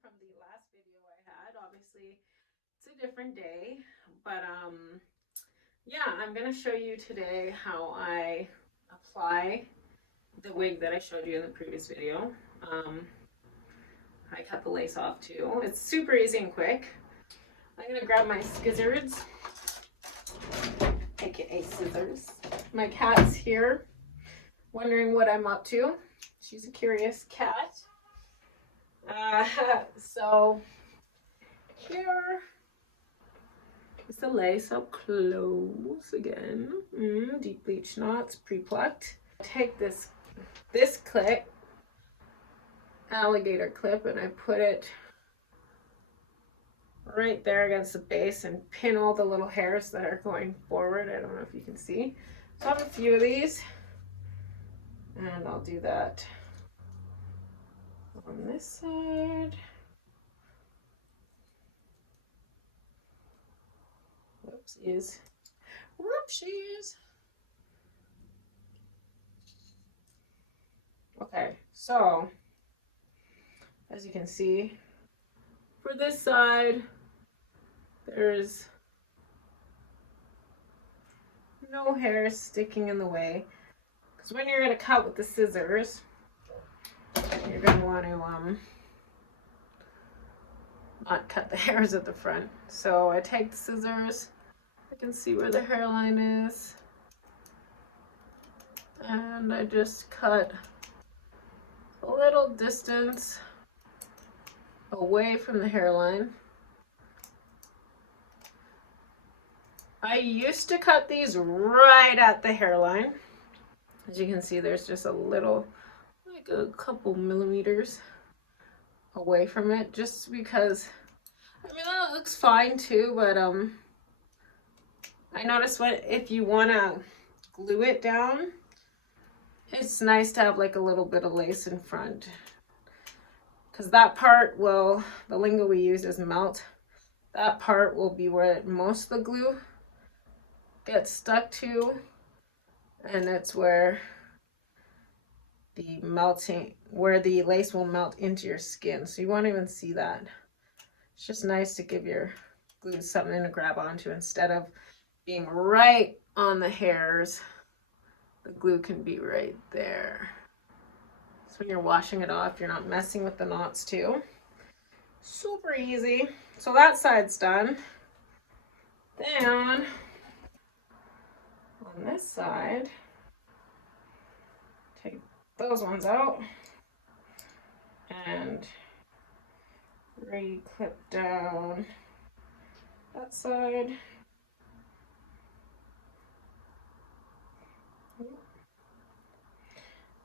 from the last video I had. Obviously, it's a different day, but yeah, I'm gonna show you today how I apply the wig that I showed you in the previous video. I cut the lace off too. It's super easy and quick. I'm gonna grab my scissors, aka scissors. My cat's here, wondering what I'm up to. She's a curious cat. So here is the lace up close again. Deep bleach knots, pre-plucked. Take this clip, alligator clip, and I put it right there against the base and pin all the little hairs that are going forward. I don't know if you can see. So I have a few of these, and I'll do that on this side. Whoopsies. Whoopsies. Okay, so as you can see, for this side, there's no hair sticking in the way. Because when you're going to cut with the scissors, you're going to want to not cut the hairs at the front. So I take the scissors, I can see where the hairline is, and I just cut a little distance away from the hairline. I used to cut these right at the hairline. As you can see, there's just a little, like a couple millimeters away from it, just because, I mean, that looks fine too, but I noticed if you want to glue it down, it's nice to have like a little bit of lace in front, because that part will, the lingo we use is melt, that part will be where most of the glue gets stuck to, and it's where the lace will melt into your skin, so you won't even see that. It's just nice to give your glue something to grab onto instead of being right on the hairs. The glue can be right there. So when you're washing it off, you're not messing with the knots too. Super easy. So that side's done. Then on this side, take those ones out and re-clip down that side.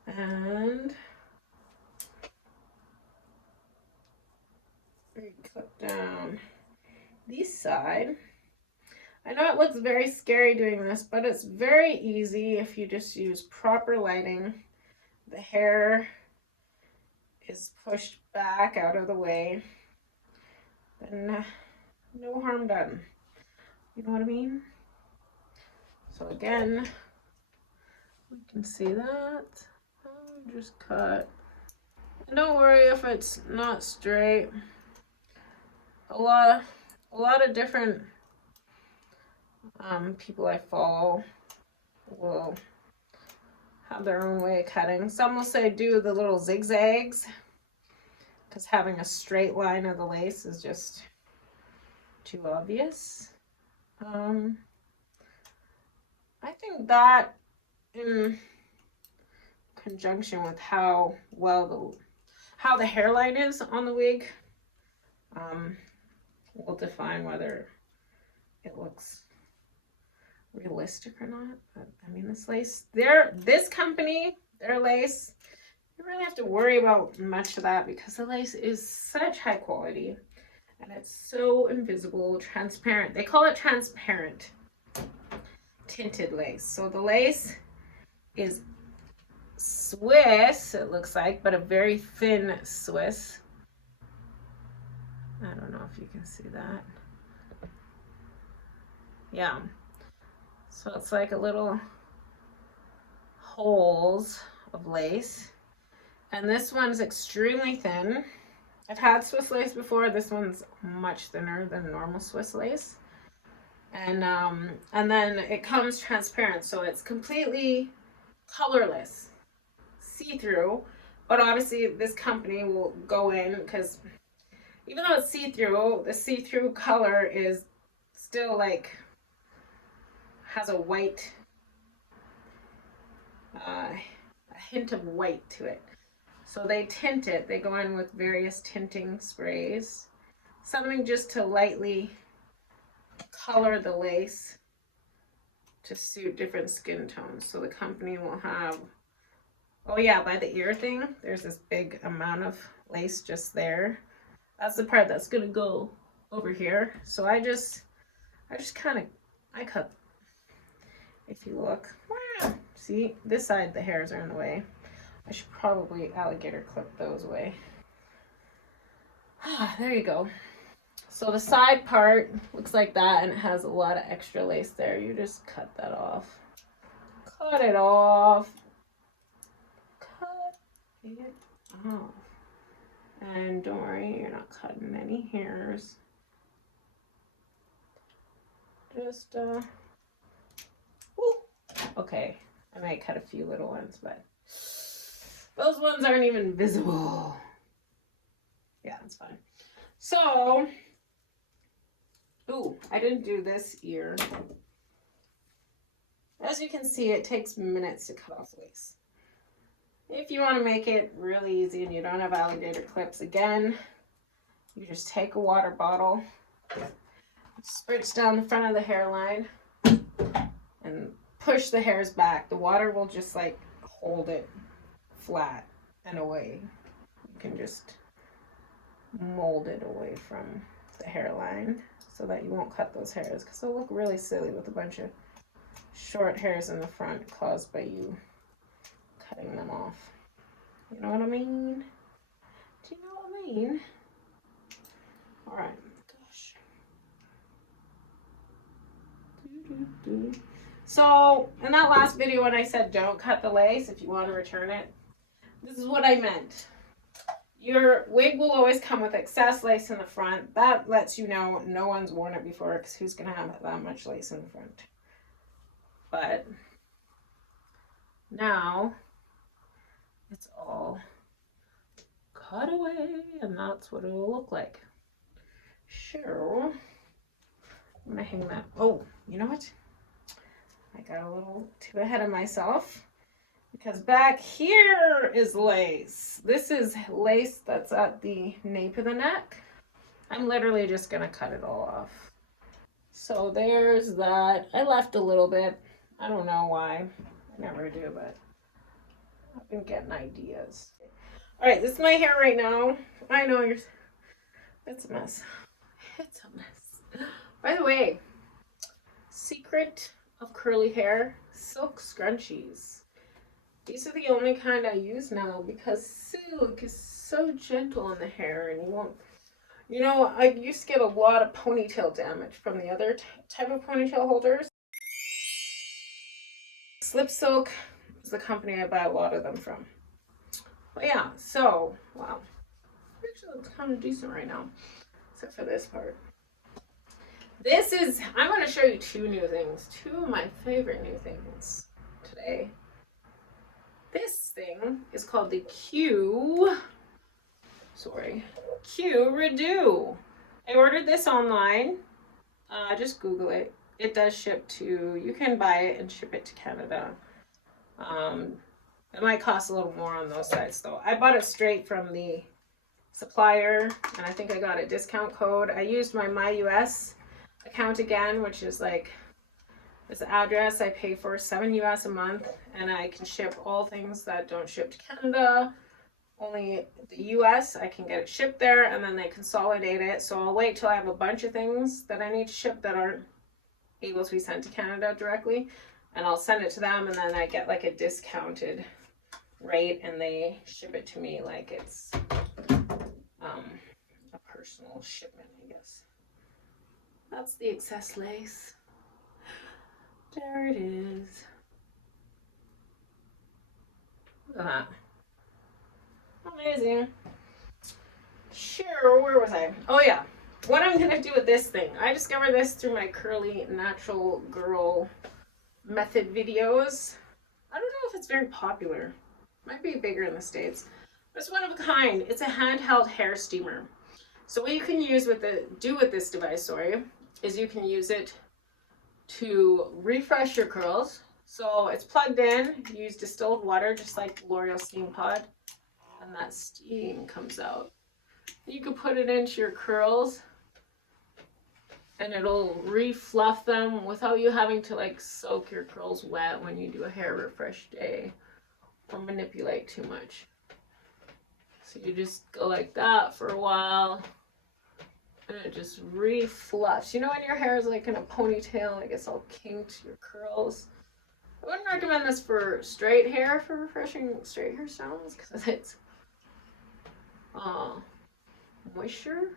And re-clip down this side. I know it looks very scary doing this, but it's very easy if you just use proper lighting. The hair is pushed back out of the way, then no harm done. You know what I mean? So again, we can see that. Just cut. And don't worry if it's not straight. A lot of different people I follow will have their own way of cutting. Some will say do the little zigzags, because having a straight line of the lace is just too obvious. I think that in conjunction with how the hairline is on the wig will define whether it looks realistic or not. But I mean, this lace, this company, their lace, you really have to worry about much of that, because the lace is such high quality and it's so invisible, transparent. They call it transparent tinted lace. So the lace is Swiss, it looks like, but a very thin Swiss. I don't know if you can see that. Yeah. So it's like a little holes of lace. And this one's extremely thin. I've had Swiss lace before. This one's much thinner than normal Swiss lace. And then it comes transparent, so it's completely colorless, see-through. But obviously this company will go in, because even though it's see-through, the see-through color is still like, has a white, a hint of white to it. So they tint it. They go in with various tinting sprays. Something just to lightly color the lace to suit different skin tones. So the company will have, oh yeah, by the ear thing, there's this big amount of lace just there. That's the part that's gonna go over here. So I just kind of, I cut, if you look, see, this side the hairs are in the way. I should probably alligator clip those away. Ah, there you go. So the side part looks like that, and it has a lot of extra lace there. You just cut that off. Cut it off. Cut it off. And don't worry, you're not cutting any hairs. Just, okay. I might cut a few little ones, but those ones aren't even visible. Yeah, that's fine. So, ooh, I didn't do this ear. As you can see, it takes minutes to cut off lace. If you want to make it really easy and you don't have alligator clips, again, you just take a water bottle, spritz down the front of the hairline, and push the hairs back. The water will just like hold it flat and away. You can just mold it away from the hairline so that you won't cut those hairs, because they'll look really silly with a bunch of short hairs in the front caused by you cutting them off. You know what I mean? Do you know what I mean? All right. Gosh. So in that last video when I said don't cut the lace if you want to return it, this is what I meant. Your wig will always come with excess lace in the front. That lets you know no one's worn it before, because who's going to have that much lace in the front? But now it's all cut away, and that's what it'll look like. Sure. I'm going to hang that. Oh, you know what? I got a little too ahead of myself, because back here is lace. This is lace that's at the nape of the neck. I'm literally just gonna cut it all off. So there's that. I left a little bit. I don't know why. I never do, but I've been getting ideas. All right, this is my hair right now. I know it's a mess. It's a mess. By the way, secret of curly hair, silk scrunchies. These are the only kind I use now, because silk is so gentle on the hair, and you won't, you know, I used to get a lot of ponytail damage from the other type of ponytail holders. Slip Silk is the company I buy a lot of them from. But yeah, so, wow. Actually looks kind of decent right now, except for this part. This is, I'm going to show you two new things, two of my favorite new things today. This thing is called the Q Redew. I ordered this online. Just Google it. It does ship to, you can buy it and ship it to Canada. It might cost a little more on those sites though. I bought it straight from the supplier, and I think I got a discount code. I used my MyUS account again, which is like this address I pay for $7 US a month, and I can ship all things that don't ship to Canada. Only the US, I can get it shipped there, and then they consolidate it. So I'll wait till I have a bunch of things that I need to ship that aren't able to be sent to Canada directly, and I'll send it to them, and then I get like a discounted rate, and they ship it to me like it's a personal shipment, I guess. That's the excess lace. There it is. Look at that. Amazing. Sure, where was I? Oh yeah. What I'm gonna do with this thing. I discovered this through my curly natural girl method videos. I don't know if it's very popular. Might be bigger in the States. But it's one of a kind. It's a handheld hair steamer. So what you can do with this device, is you can use it to refresh your curls. So it's plugged in, you use distilled water, just like L'Oreal Steam Pod, and that steam comes out. You can put it into your curls and it'll refluff them without you having to like soak your curls wet when you do a hair refresh day or manipulate too much. So you just go like that for a while and it just refluffs. You know when your hair is like in a ponytail and it gets all kinked, your curls? I wouldn't recommend this for straight hair, for refreshing straight hair styles, because it's moisture.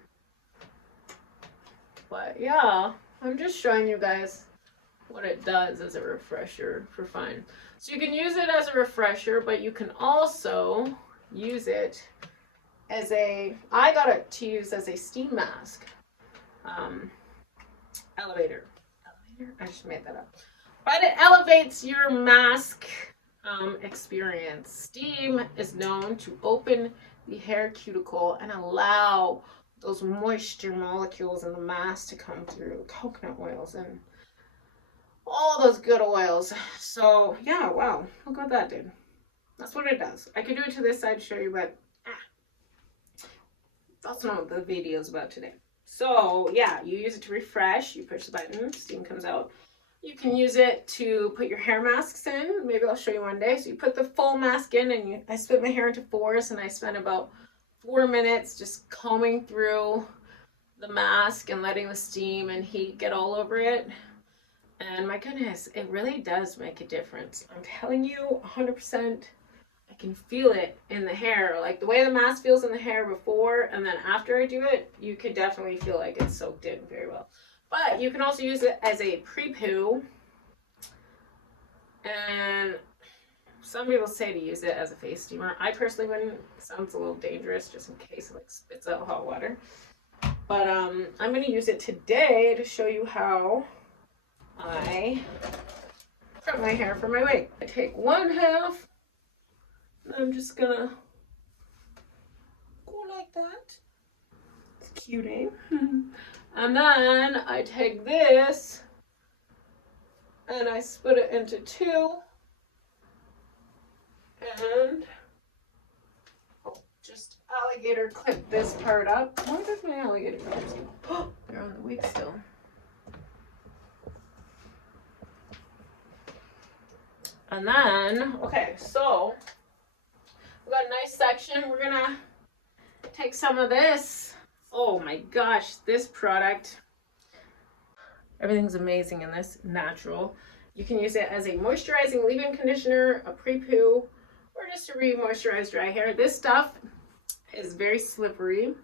But yeah, I'm just showing you guys what it does as a refresher for fun. So you can use it as a refresher, but you can also use it as I got it to use as a steam mask. Elevator. I just made that up. But it elevates your mask experience. Steam is known to open the hair cuticle and allow those moisture molecules in the mask to come through, coconut oils and all those good oils. So yeah, wow, look what that did. That's what it does. I could do it to this side to show you, but that's not what the video is about today. So yeah, you use it to refresh. You push the button, steam comes out. You can use it to put your hair masks in. Maybe I'll show you one day. So you put the full mask in, and I split my hair into fours, and I spent about 4 minutes just combing through the mask and letting the steam and heat get all over it. And my goodness, it really does make a difference. I'm telling you, 100%. I can feel it in the hair. Like the way the mask feels in the hair before and then after I do it, you could definitely feel like it's soaked in very well. But you can also use it as a pre-poo. And some people say to use it as a face steamer. I personally wouldn't. It sounds a little dangerous just in case it like spits out hot water. But I'm going to use it today to show you how I prep my hair for my wig. I take 1/2. I'm just going to go like that. It's cute, eh? And then I take this and I split it into 2. And I'll just alligator clip this part up. Where did my alligator clips go? They're on the wig still. And then, okay, so we've got a nice section. We're gonna take some of this. Oh my gosh, this product. Everything's amazing in this, natural. You can use it as a moisturizing leave-in conditioner, a pre-poo, or just to re-moisturize dry hair. This stuff is very slippery.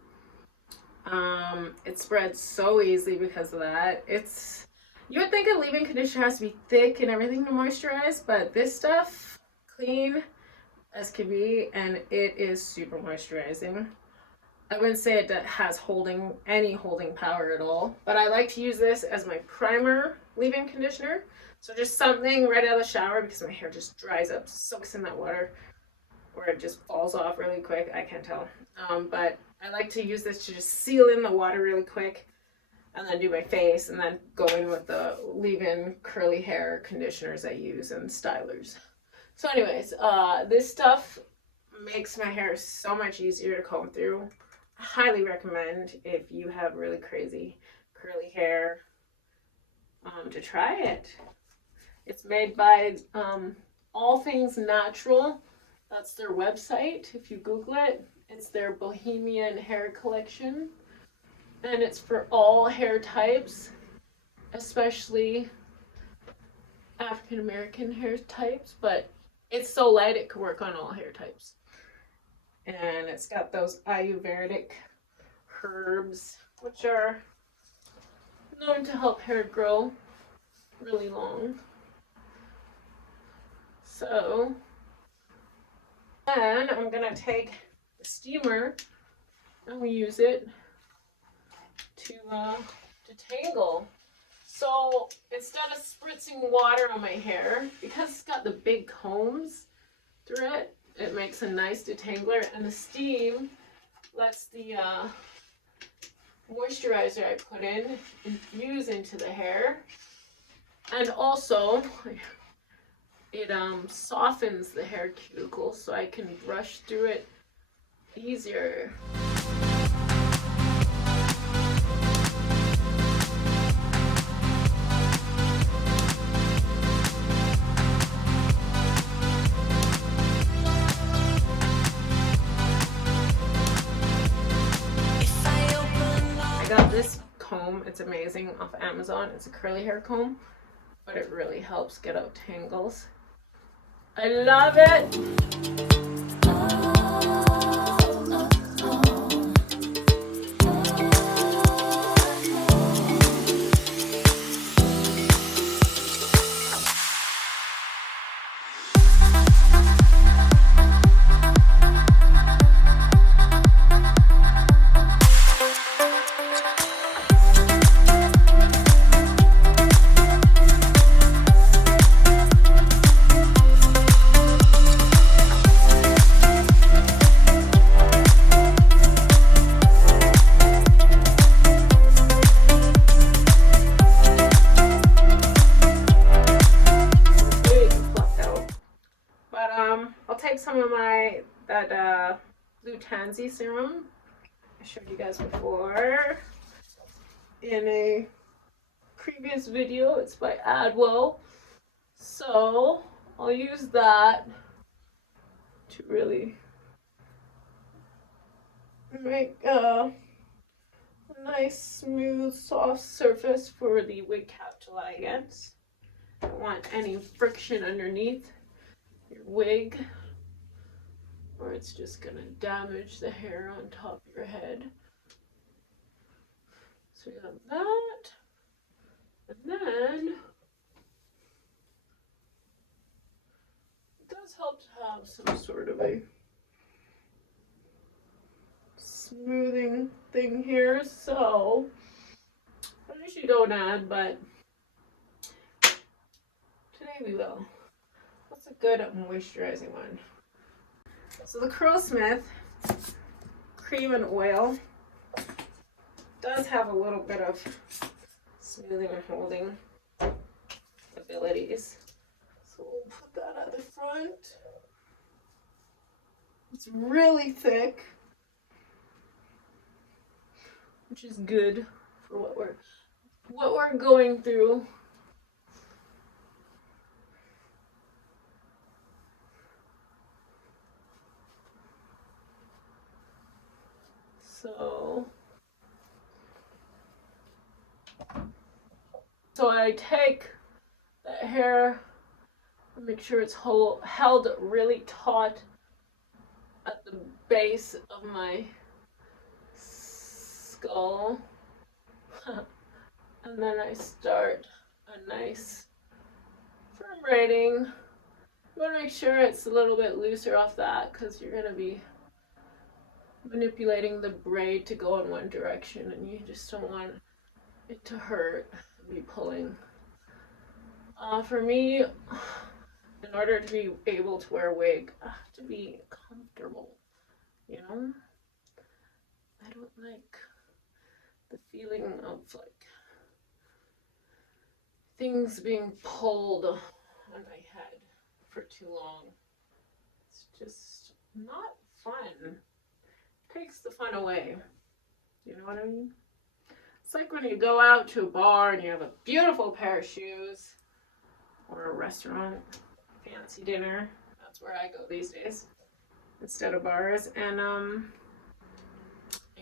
It spreads so easily because of that. You would think a leave-in conditioner has to be thick and everything to moisturize, but this stuff, clean as can be, and it is super moisturizing. I wouldn't say it has any holding power at all, but I like to use this as my primer leave-in conditioner. So just something right out of the shower because my hair just dries up, soaks in that water, or it just falls off really quick. I can't tell. But I like to use this to just seal in the water really quick and then do my face and then go in with the leave-in curly hair conditioners I use and stylers. So anyways, this stuff makes my hair so much easier to comb through. I highly recommend if you have really crazy curly hair to try it. It's made by All Things Natural. That's their website. If you Google it, it's their Bohemian hair collection. And it's for all hair types, especially African American hair types, but it's so light it can work on all hair types. And it's got those Ayurvedic herbs, which are known to help hair grow really long. So then I'm gonna take the steamer and we use it to detangle. So instead of spritzing water on my hair, because it's got the big combs through it, it makes a nice detangler, and the steam lets the moisturizer I put in infuse into the hair, and also it softens the hair cuticle so I can brush through it easier. Got this comb, it's amazing, off Amazon. It's a curly hair comb, but it really helps get out tangles. I love it. I'll take some of that blue tansy serum I showed you guys before in a previous video. It's by Adwell. So I'll use that to really make a nice, smooth, soft surface for the wig cap to lie against. I don't want any friction underneath your wig, or it's just gonna damage the hair on top of your head. So we got that, and then it does help to have some sort of a smoothing thing here, so I usually don't add, but today we will. What's a good moisturizing one? So the Curlsmith cream and oil does have a little bit of smoothing and holding abilities. So we'll put that at the front. It's really thick, which is good for what we're going through. So I take that hair and make sure it's held really taut at the base of my skull. And then I start a nice firm braiding. You want to make sure it's a little bit looser off that because you're going to be manipulating the braid to go in one direction, and you just don't want it to hurt and be pulling. For me, in order to be able to wear a wig, I have to be comfortable, you know? I don't like the feeling of like things being pulled on my head for too long. It's just not fun. It takes the fun away. You know what I mean? It's like when you go out to a bar and you have a beautiful pair of shoes, or a restaurant, fancy dinner. That's where I go these days instead of bars, and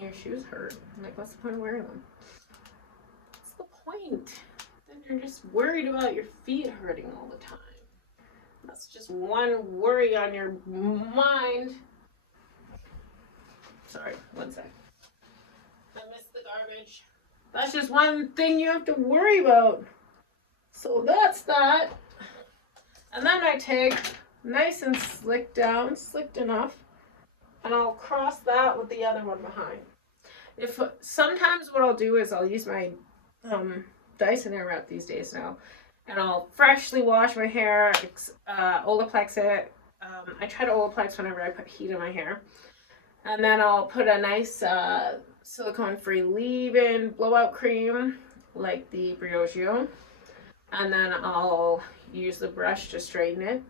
your shoes hurt. I'm like, what's the point of wearing them? What's the point? Then you're just worried about your feet hurting all the time. That's just one worry on your mind. Sorry, one sec. I missed the garbage. That's just one thing you have to worry about. So that's that. And then I take nice and slicked down, slicked enough, and I'll cross that with the other one behind. If sometimes what I'll do is I'll use my Dyson Airwrap these days now, and I'll freshly wash my hair, Olaplex it. I try to Olaplex whenever I put heat in my hair, and then I'll put a nice silicone-free leave-in blowout cream like the Briogeo, and then I'll use the brush to straighten it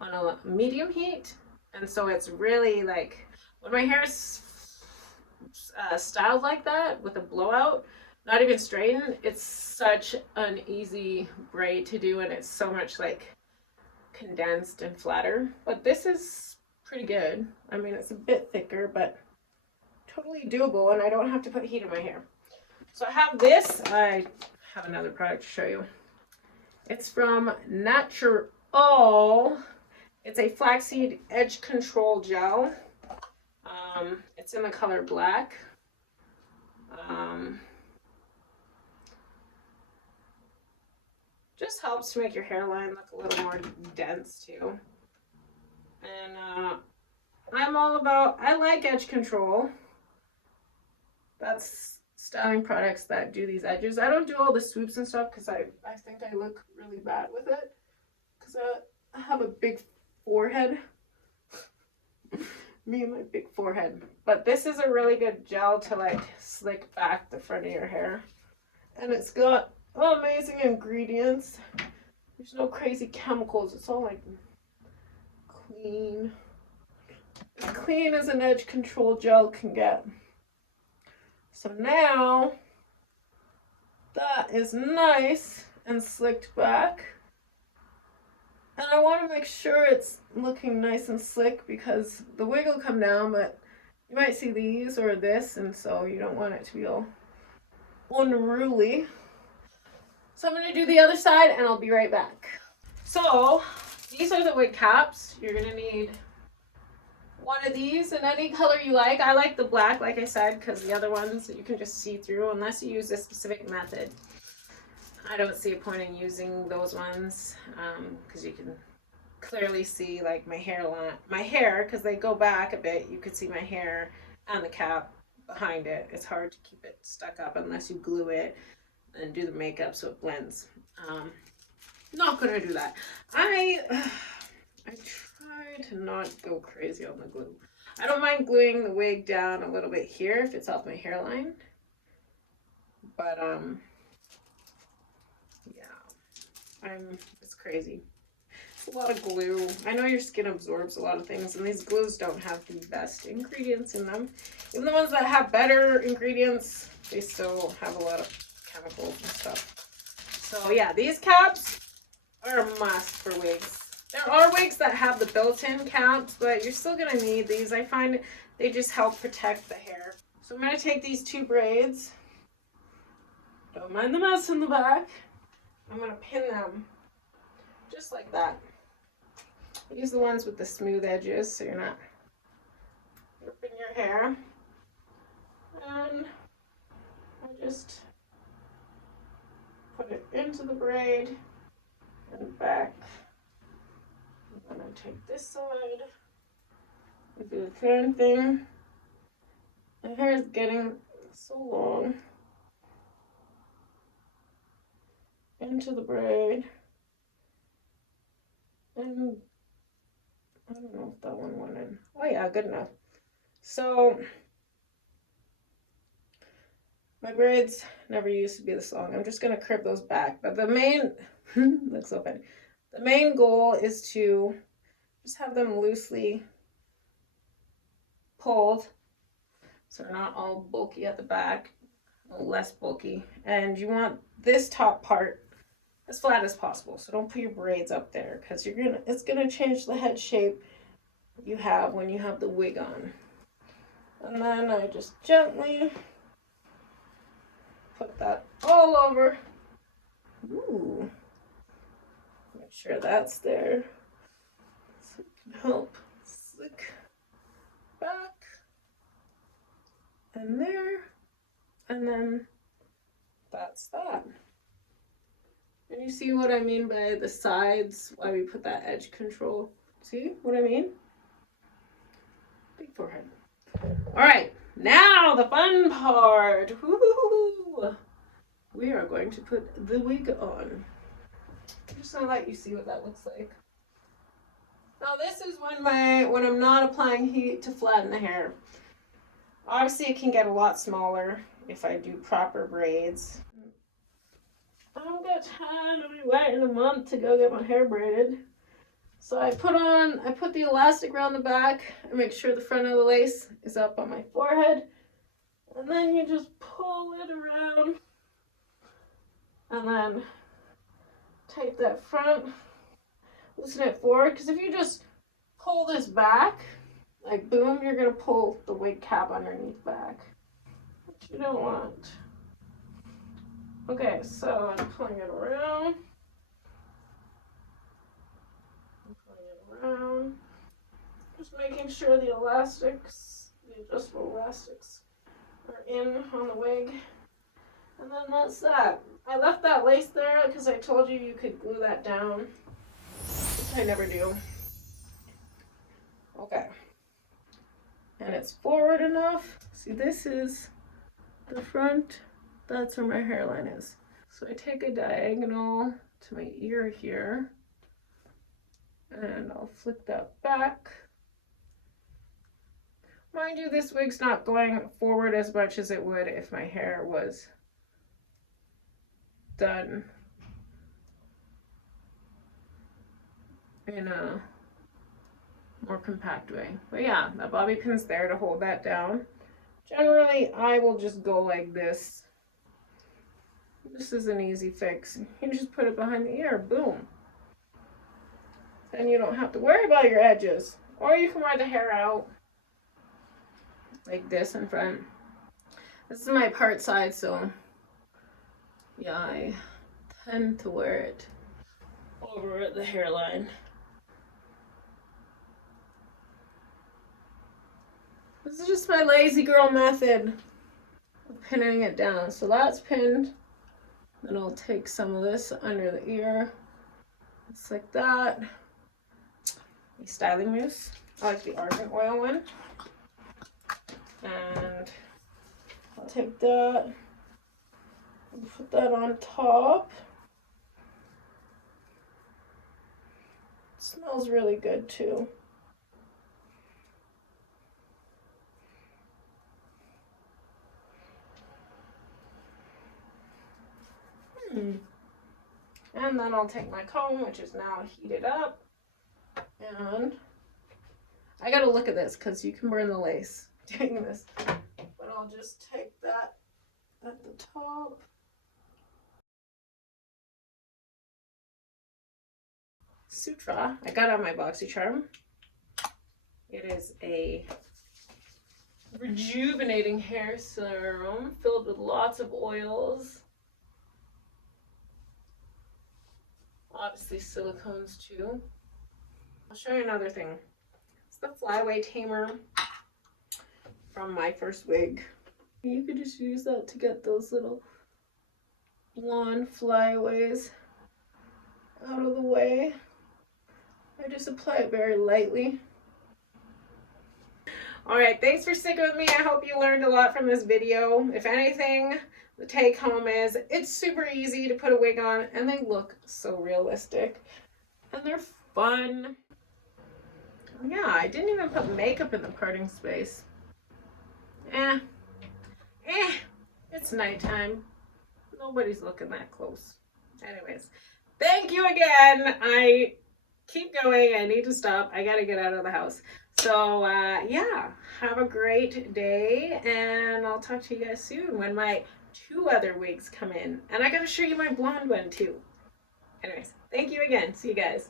on a medium heat. And so it's really like, when my hair is styled like that with a blowout, not even straightened, it's such an easy braid to do, and it's so much like condensed and flatter. But this is pretty good. I mean, it's a bit thicker, but totally doable, and I don't have to put heat in my hair. So I have this. I have another product to show you. It's from Natural. It's a flaxseed edge control gel. It's in the color black. Just helps to make your hairline look a little more dense too. And I'm all about, I like edge control. That's styling products that do these edges. I don't do all the swoops and stuff because I think I look really bad with it, because I have a big forehead. Me and my big forehead. But this is a really good gel to like slick back the front of your hair. And it's got amazing ingredients. There's no crazy chemicals. It's all like clean. As clean as an edge control gel can get. So now that is nice and slicked back. And I want to make sure it's looking nice and slick, because the wig will come down, but you might see these or this, and so you don't want it to be all unruly. So I'm going to do the other side, and I'll be right back. So these are the wig caps. You're going to need one of these in any color you like. I like the black, like I said, because the other ones you can just see through unless you use a specific method. I don't see a point in using those ones because you can clearly see like my hair, because they go back a bit. You could see my hair and the cap behind it. It's hard to keep it stuck up unless you glue it and do the makeup so it blends. Not gonna do that. I try to not go crazy on the glue. I don't mind gluing the wig down a little bit here if it's off my hairline, but yeah, it's crazy. It's a lot of glue. I know your skin absorbs a lot of things, and these glues don't have the best ingredients in them. Even the ones that have better ingredients, they still have a lot of chemicals and stuff. So yeah, these caps are a must for wigs. There are wigs that have the built-in caps, but you're still gonna need these. I find they just help protect the hair. So I'm gonna take these two braids. Don't mind the mess in the back. I'm gonna pin them just like that. Use the ones with the smooth edges so you're not ripping your hair. And I just put it into the braid and back. I'm gonna take this side and do the same thing. My hair is getting so long. Into the braid. And I don't know if that one went in. Oh yeah, good enough. So my braids never used to be this long. I'm just gonna crib those back. But the main looks so funny. The main goal is to just have them loosely pulled so they're not all bulky at the back, less bulky. And you want this top part as flat as possible. So don't put your braids up there, because it's gonna change the head shape you have when you have the wig on. And then I just gently put that all over. Ooh. Make sure that's there so it can help slick back. And there. And then that's that. And you see what I mean by the sides, why we put that edge control. See what I mean? Big forehead. All right, now the fun part. Woo-hoo-hoo. We are going to put the wig on. I'm just gonna let you see what that looks like. Now this is when I'm not applying heat to flatten the hair. Obviously it can get a lot smaller if I do proper braids. I don't got time to be waiting a month to go get my hair braided. So I put the elastic around the back and make sure the front of the lace is up on my forehead. And then you just pull it around and then tape that front, loosen it forward, because if you just pull this back, like boom, you're gonna pull the wig cap underneath back, which you don't want. Okay, so I'm pulling it around. Just making sure the elastics, the adjustable elastics, are in on the wig. And then that's that. I left that lace there because I told you you could glue that down, which I never do. Okay. And it's forward enough. See, this is the front. That's where my hairline is. So I take a diagonal to my ear here. And I'll flick that back. Mind you, this wig's not going forward as much as it would if my hair was done in a more compact way. But yeah, that bobby pin's there to hold that down. Generally, I will just go like this. This is an easy fix. You just put it behind the ear, boom. Then you don't have to worry about your edges. Or you can wear the hair out like this in front. This is my part side, so yeah, I tend to wear it over at the hairline. This is just my lazy girl method of pinning it down. So that's pinned. Then I'll take some of this under the ear. Just like that. A styling mousse. I like the argan oil one. And I'll take that and put that on top. It smells really good too. And then I'll take my comb, which is now heated up, and I gotta look at this because you can burn the lace doing this, but I'll just take that at the top. Sutra, I got on my BoxyCharm. It is a rejuvenating hair serum filled with lots of oils. Obviously silicones too. I'll show you another thing. It's the flyaway tamer from my first wig. You could just use that to get those little blonde flyaways out of the way. I just apply it very lightly. Alright, thanks for sticking with me. I hope you learned a lot from this video. If anything, the take home is it's super easy to put a wig on and they look so realistic. And they're fun. Yeah, I didn't even put makeup in the parting space. It's nighttime. Nobody's looking that close. Anyways, thank you again. I keep going. I need to stop. I gotta get out of the house. So yeah, have a great day, and I'll talk to you guys soon when my 2 other wigs come in. And I gotta show you my blonde one too. Anyways, thank you again. See you guys.